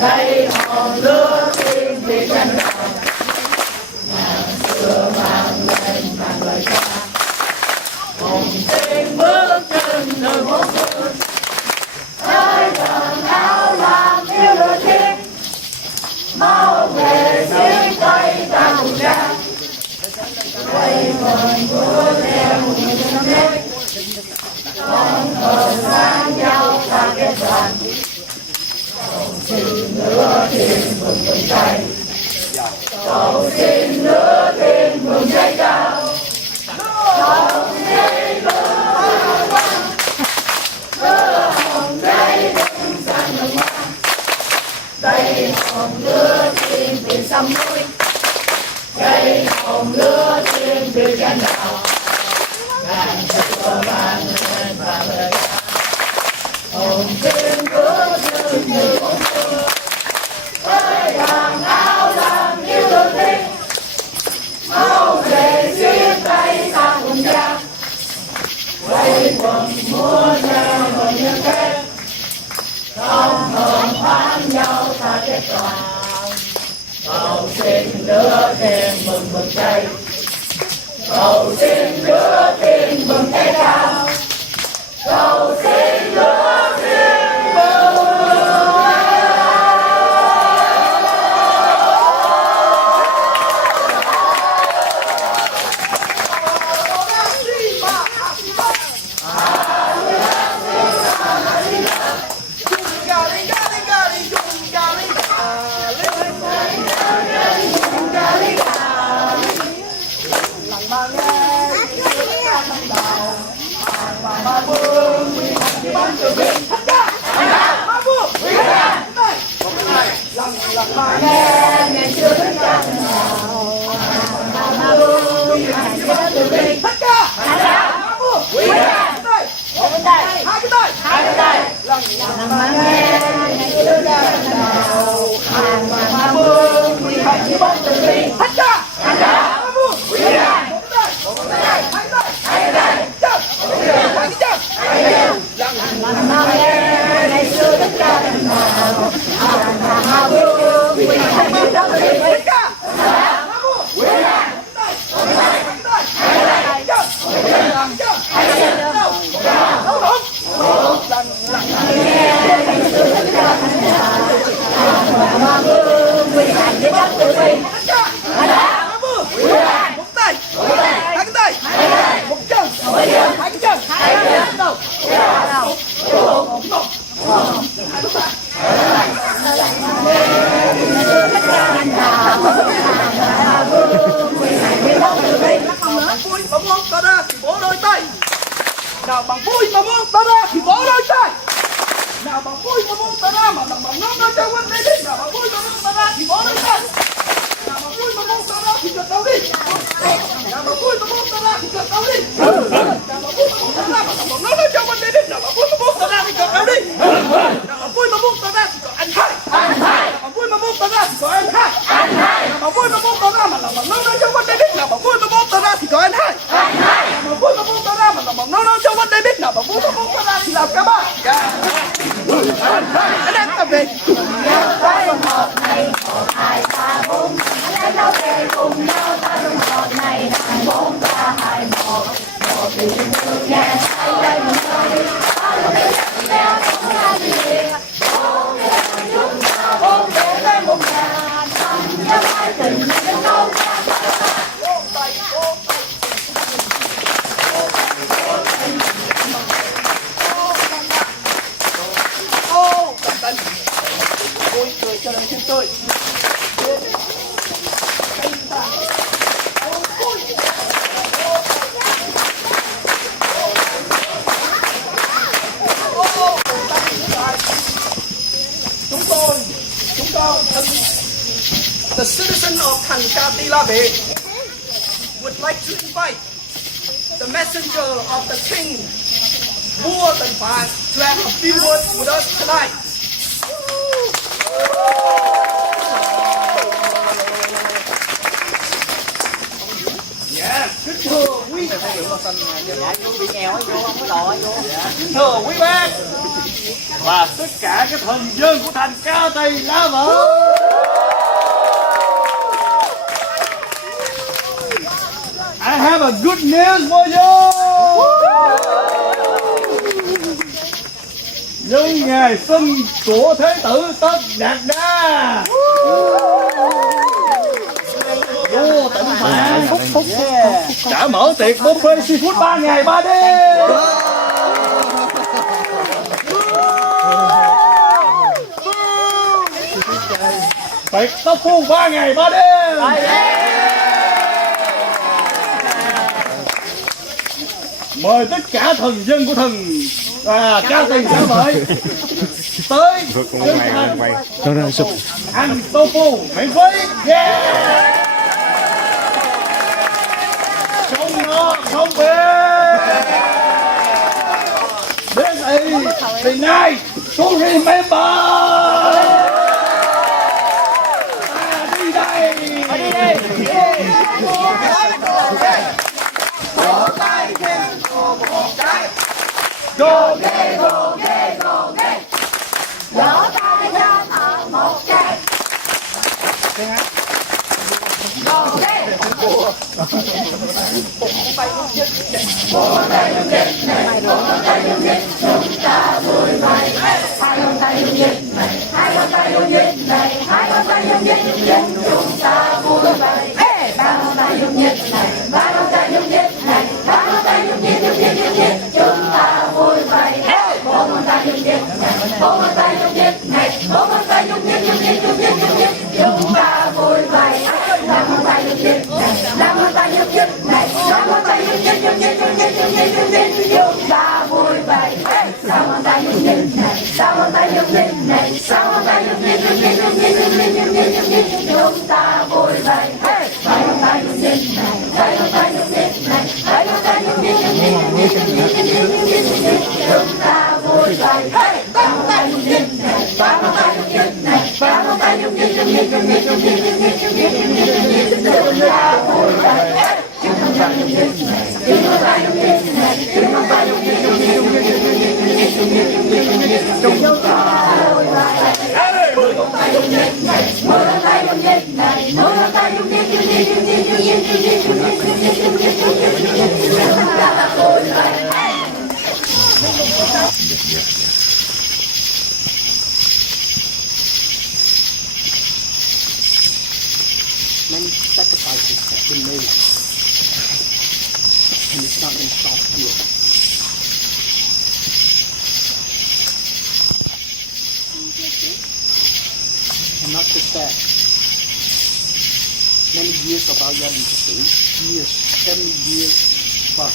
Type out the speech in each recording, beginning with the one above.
đây hòn lửa tim thì cánh đồng ngàn xưa mang lên bằng lời ca hồng tiên bước trên đường phố xưa tới gần áo làm yêu lửa thiên mau về xuyên tây ta cùng ra quay vần của theo người dân đế con thờ sang nhau ta kết đoàn cầu xin lửa thiên mừng mừng tay cầu xin lửa thiên mừng cháy cao cầu xin lửa quang lửa hồng cháy đứng sang đồng hoa đây hồng lửa thiên từ sông núi đây hồng lửa thiên từ chân đảo ngàn xưa vang lên và lời ca hồng thiên bước như như bóng xưa với đàn áo làm yêu thương thiên mau về xuyên tay xa cùng cha quay quần múa theo người nhân kết không hờn hoang nhau ta kết toàn cầu xin lửa thiên mừng mừng cháy cầu xin lửa thiên mừng cháy cao cầu xin lửa thiên mừng mà nghe ngày xưa thích ca mà vương ngày xưa từ bi thích ca quý đây hai cái tay lần mà nghe ngày xưa ca mà vương ngày xưa từ bi thích ca quý hai cái tay chân lần mà nghe ngày xưa thích ca mà vương quý hai cái tay nào bằng vui mà muốn ta ra thì bỏ đôi tay nào bằng vui mà muốn ta ra mà bằng nó cho quân đây đi nào bằng vui mà muốn ta ra thì bỏ đôi tay nào bằng vui mà muốn ta ra thì gật đầu đi nào bằng vui mà muốn ta ra thì gật đầu đi nào bằng vui mà muốn ta ra mà bằng nó cho quân đây đi nào bằng vui mà muốn ta ra thì gật đầu đi nào bằng vui mà muốn ta ra thì có anh hai nào bằng vui mà muốn ta ra thì có anh hai nào bằng vui mà muốn ta ra mà bằng nó cho quân đây đi nào bằng vui mà muốn ta ra thì có anh hai nào bằng vui mà muốn ta ra mà bằng nó cho quân đây biết nào bằng vui mà muốn ta ra thì làm cả ba anh em tập đi một hai ba bốn anh em đâu về cùng nhau ta trong một này năm 4 3 2 1 một vì tình thương nhà hai đây một nơi ta luôn đi dắt nhau không ra gì bốn để chúng ta bốn để với một nhà năm cho hai tình đến đâu ta Ôi cười cho đời chúng tôi. Chúng con, the citizen of Thankati Labe would like to invite the messenger of the king, Vua Tần Phạn, to have a few words with us tonight. Kính thưa quý thưa quý bác và tất cả các thần dân của thành Ca Tây La Vợ, I have a good news for you. Nhân ngày sinh của Thế tử Tất Đạt Đa, Vua Tần Phạn đã mở tiệc buffet seafood 3 ngày 3 đêm. Tiệc tóc phu 3 ngày 3 đêm. Mời tất cả thần dân của thần Ca Tây La Vợ tới ăn tofu miễn phí. Không no, không bê. This is the night to remember. Đi đây. Đi đây. Vỗ tay thêm một cái. Go ghê, go ghê, go ghê. Vỗ tay cho họ một cái. Go ghê. Một tay dung dịch này, một tay dung dịch, chúng ta vui vẻ. Hai con tay dung dịch này, hai con tay dung dịch này, hai con tay dung dịch, chúng ta vui vẻ. Ba con tay dung dịch này, ba con tay dung dịch này, ba con tay dung dịch, chúng ta vui vẻ. Bốn con tay dung dịch này, bốn con tay dung dịch này, bốn con tay dung dịch, chúng ta vui vẻ. Năm con tay dung dịch này, năm con tay dung dịch này, năm con tay dung dịch, chúng ta vui vẻ. Sáu con tay dung dịch này, sáu con tay dung dịch này, sáu con tay dung dịch, chúng ta vui vẻ. Bảy con tay dung dịch này, bảy con tay dung dịch này, bảy con tay dung dịch, chúng ta vui vẻ. Ba con tay dung dịch này, ba con tay dung dịch này, ba con tay dung dịch, chúng ta vui vẻ. Chúng ta dung dịch này, chúng ta dung dịch này, chúng ta dung dịch, chúng ta vui vẻ. Mười con tay dung dịch này, mười con tay dung dịch này, mười con tay dung dịch, chúng ta vui vẻ. Many sacrifices have been made, and it's not going to stop here. And not just that. Many years of our young years, 70 years plus,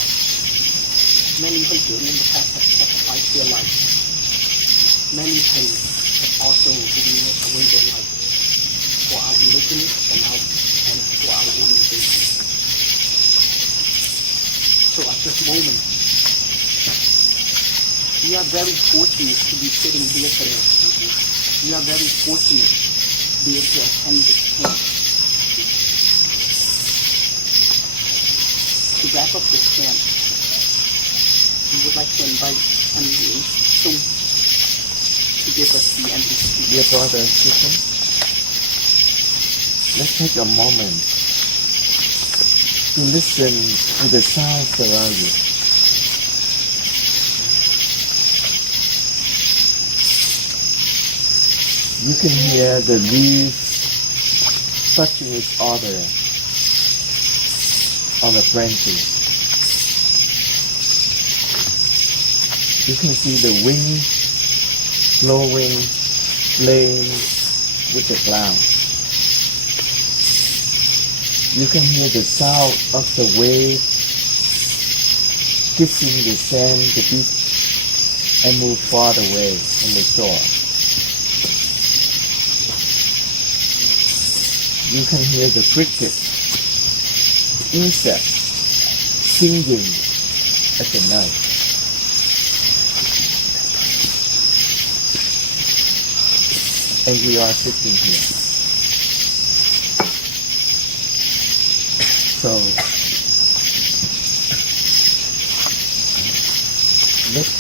many Hasian in the past have sacrificed their life. Many Thai have also given away their life for our religion and for our organization. So at this moment, we are very fortunate to be sitting here today. We are very fortunate to be able to attend this camp. To wrap up this camp, we would like to invite Andy Sung to give us the ending speech. Dear brothers and sisters, let's take a moment to listen to the sounds around you. You can hear the leaves touching each other on the branches. You can see the wind blowing, playing with the clouds. You can hear the sound of the waves kissing the sand, the beach, and move far away from the shore. You can hear the cricket, insects singing at the night. And we are sitting here. So let's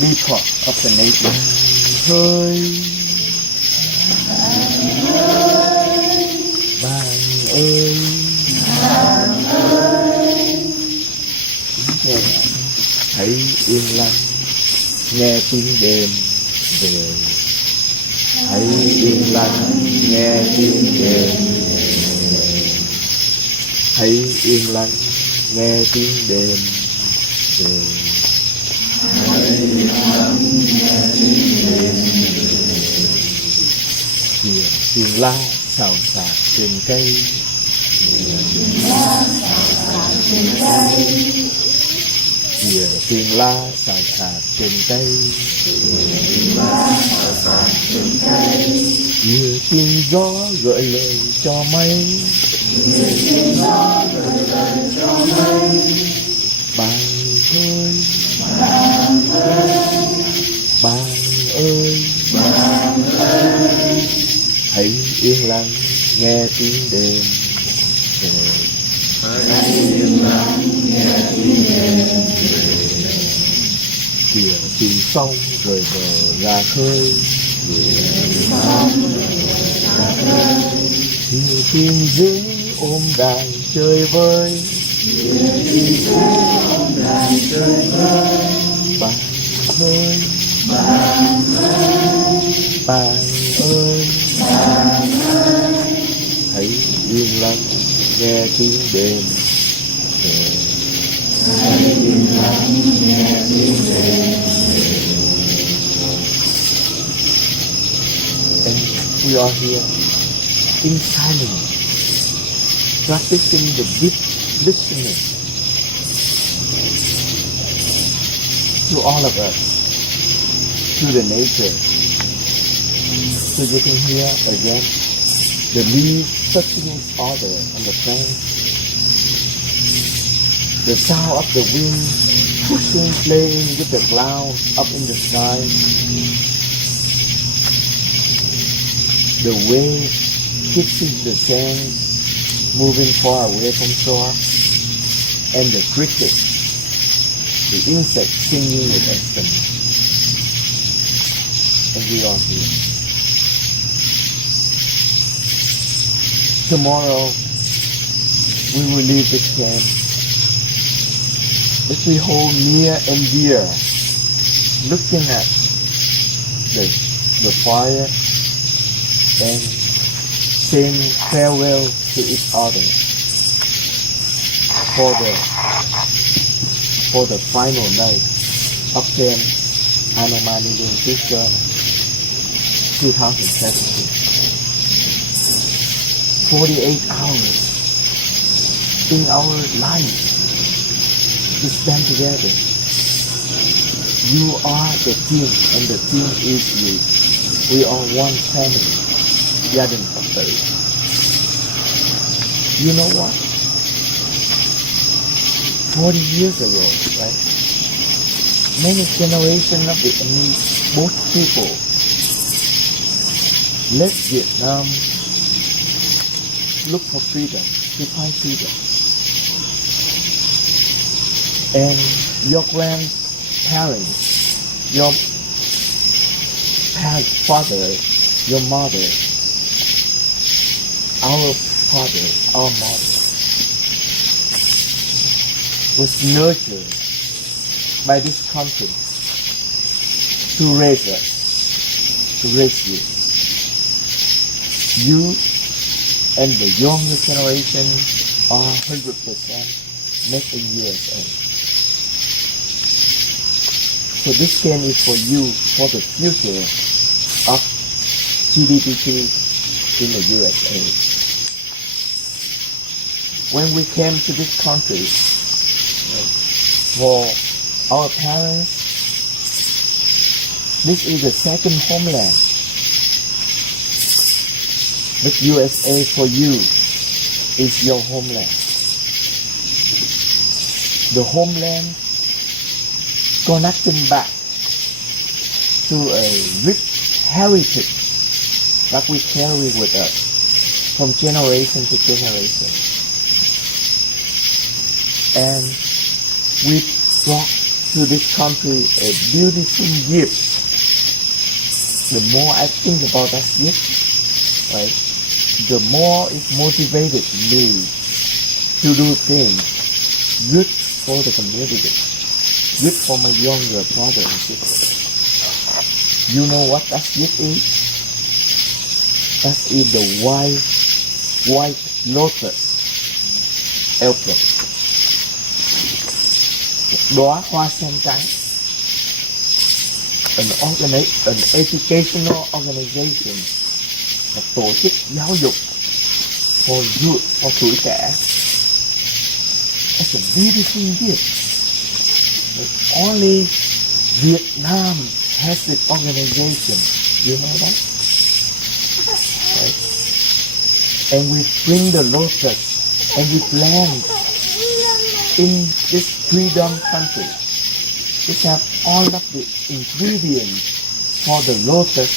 be part of the nature. Bạn ơi, hãy yên lặng nghe tiếng đêm về. Hãy yên lặng nghe tiếng đêm về. Hãy yên lặng nghe tiếng đêm về. Hãy yên lặng nghe tiếng đêm về. Kìa tiếng la xào xạc trên cây. Kìa tiếng la xào xạc trên cây. Như tiếng gió gợi lời cho mây. Bạn ơi, bạn ơi, hãy yên lặng nghe tiếng đêm về. Hãy yên lặng nghe tiếng đêm về. Kìa tiếng sông rời bờ ra khơi. Như tiếng dế ôm đàn chơi vơi. Bạn ơi, bạn ơi, hãy yên lặng nghe tiếng đêm về. Hãy yên lặng nghe tiếng đêm về. And we are here in silence, practicing the deep listening to all of us, to the nature. So you can hear again the leaves touching each other on the branch, the sound of the wind pushing, playing with the clouds up in the sky, the waves kissing the sand, moving far away from shore, and the cricket, the insects singing with ecstasy. And we are here. Tomorrow, we will leave the camp. Let me hold near and dear, looking at the fire and saying farewell to each other for the final night of Camp Anomani Lunar Fisher 2017. 48 hours in our life to stand together. You are the team and the team is you. We are one family. Yadin Kapari. You know what? 40 years ago, right? Many generations of the both people left Vietnam, look for freedom, to find freedom. And your grandparents, your father, your mother, our fathers, our mothers, was nurtured by this country to raise us, to raise you. You and the younger generation are 100% made in USA. So this game is for you, for the future of LGBT in the USA. When we came to this country, for our parents, this is the second homeland. But USA for you is your homeland. The homeland connecting back to a rich heritage that we carry with us from generation to generation. And we brought to this country a beautiful gift. The more I think about that gift, right, the more it motivated me to do things good for the community, good for my younger brother and sister. You know what that gift is? That is the white lotus airplane. Đóa hoa sen trắng. An educational organization, một tổ chức giáo dục for youth, for tuổi trẻ. It's a beautiful gift. Only Vietnam has this organization. You know that? Right? And we bring the lotus and we plant in this freedom country. We have all of the ingredients for the lotus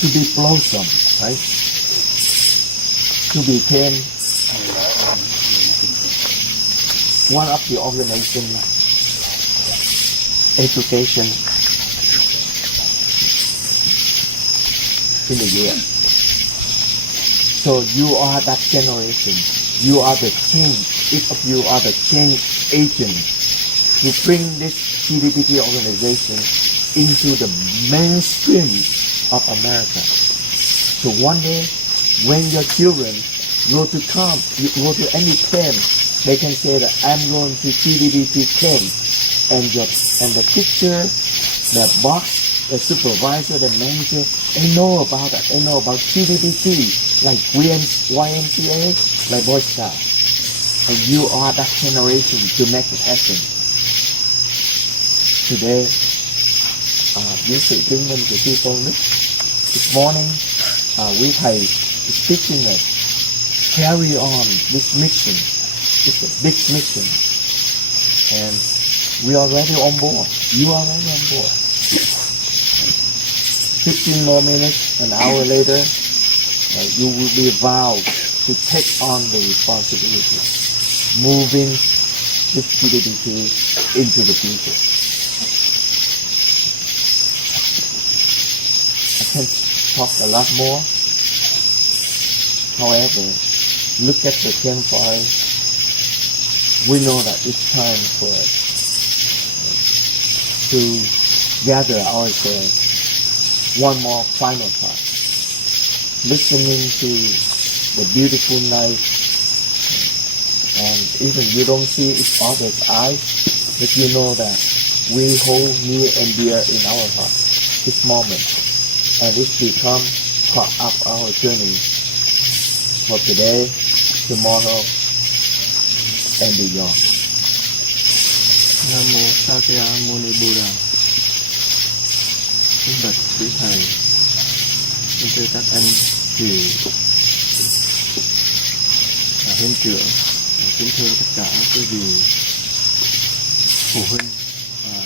to be blossom, right? To become one of the organization education in the US. So you are that generation. You are the change. Each of you are the change agent to bring this LGBT organization into the mainstream of America. So one day, when your children go to camp, you go to any camp, they can say that I'm going to LGBT camp, and the teacher, the boss, the supervisor, the manager, they know about that. They know about LGBT, like YMCA, like Boy Scout. And you are that generation to make it happen. Today, dưới sự chứng minh của Chư Tôn Đức, this morning, we thầy is teaching us, carry on this mission. It's a big mission. And we are already on board. You are already on board. 15 more minutes, an hour later, you will be vowed to take on the responsibility, moving this LGBT into the future. I can talk a lot more. However, look at the campfire. We know that it's time for us to gather ourselves one more final time, listening to the beautiful night, and even you don't see each other's eyes, but you know that we hold near and dear in our heart this moment, and it becomes part of our journey for today, tomorrow, and beyond. Nam mô Sakyamuni Buddha. Kính bạch quý thầy, kính thưa các anh chị huynh trưởng, kính thưa tất cả quý vị phụ huynh, và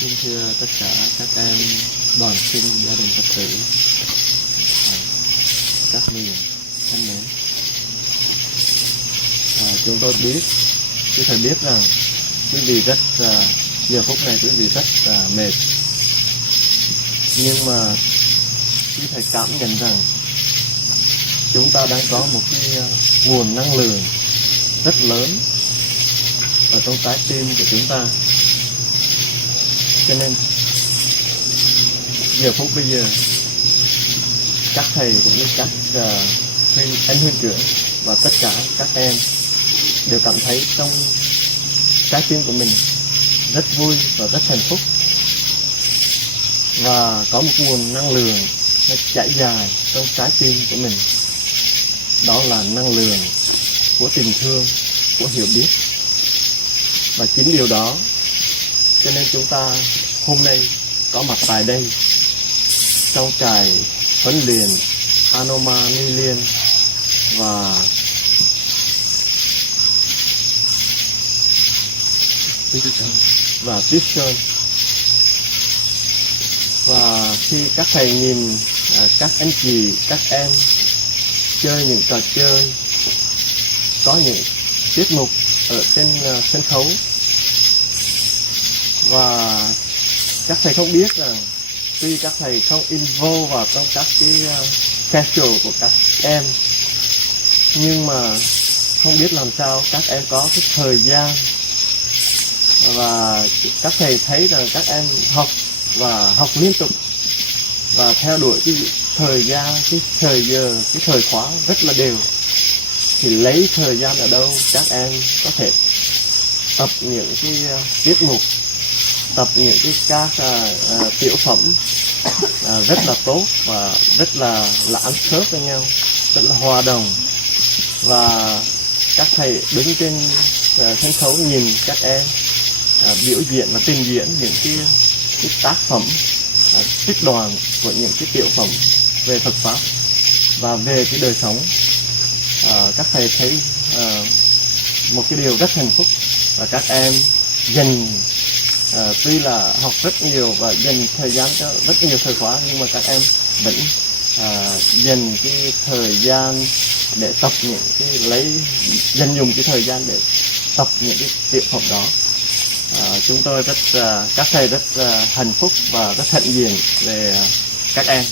kính thưa tất cả các em đoàn sinh gia đình Phật tử, các miền thân mến. Chúng tôi biết, quý thầy biết rằng quý vị rất giờ phút này quý vị rất mệt, nhưng mà quý thầy cảm nhận rằng chúng ta đang có một cái nguồn năng lượng rất lớn ở trong trái tim của chúng ta. Cho nên giờ phút bây giờ các thầy cũng như các anh huynh trưởng và tất cả các em đều cảm thấy trong trái tim của mình rất vui và rất hạnh phúc, và có một nguồn năng lượng nó chảy dài trong trái tim của mình. Đó là năng lượng của tình thương, của hiểu biết. Và chính điều đó cho nên chúng ta hôm nay có mặt tại đây trong trại huấn luyện Anoma Nilien và Tishon. Và khi các thầy nhìn các anh chị, các em chơi những trò chơi, có những tiết mục ở trên sân khấu, và các thầy không biết rằng tuy các thầy không involve vào trong các cái schedule của các em, nhưng mà không biết làm sao các em có cái thời gian, và các thầy thấy rằng các em học và học liên tục và theo đuổi cái thời gian, cái thời giờ, cái thời khóa rất là đều. Thì lấy thời gian ở đâu các em có thể tập những cái tiết mục, tập những cái các tiểu phẩm rất là tốt và rất là ăn khớp với nhau, rất là hòa đồng. Và các thầy đứng trên sân khấu nhìn các em biểu diễn và trình diễn những cái tác phẩm trích đoàn của những cái tiểu phẩm về Phật pháp và về cái đời sống. Các thầy thấy một cái điều rất hạnh phúc, và các em dành tuy là học rất nhiều và dành thời gian cho rất nhiều thời khóa, nhưng mà các em vẫn dành cái thời gian để tập những cái dành dùng cái thời gian để tập những cái tiểu phẩm đó. Chúng tôi các thầy rất hạnh phúc và rất hạnh diện về các em.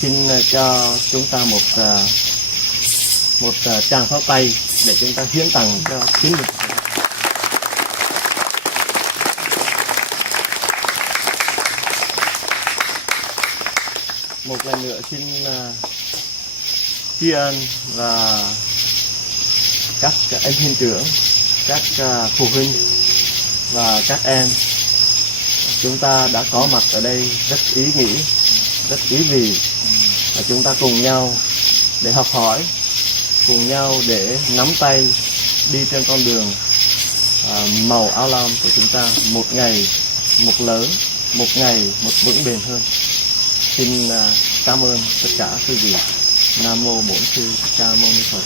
Xin cho chúng ta một tràng pháo tay để chúng ta hiến tặng cho chính mình. Một lần nữa xin tri ân và các anh huynh trưởng, các phụ huynh và các em. Chúng ta đã có mặt ở đây rất ý nghĩa, rất ý vị, và chúng ta cùng nhau để học hỏi, cùng nhau để nắm tay đi trên con đường màu áo lam của chúng ta, một ngày một lớn, một ngày một vững bền hơn. Xin cảm ơn tất cả quý vị. Nam mô Bổn Sư Thích Ca Mâu Ni Phật.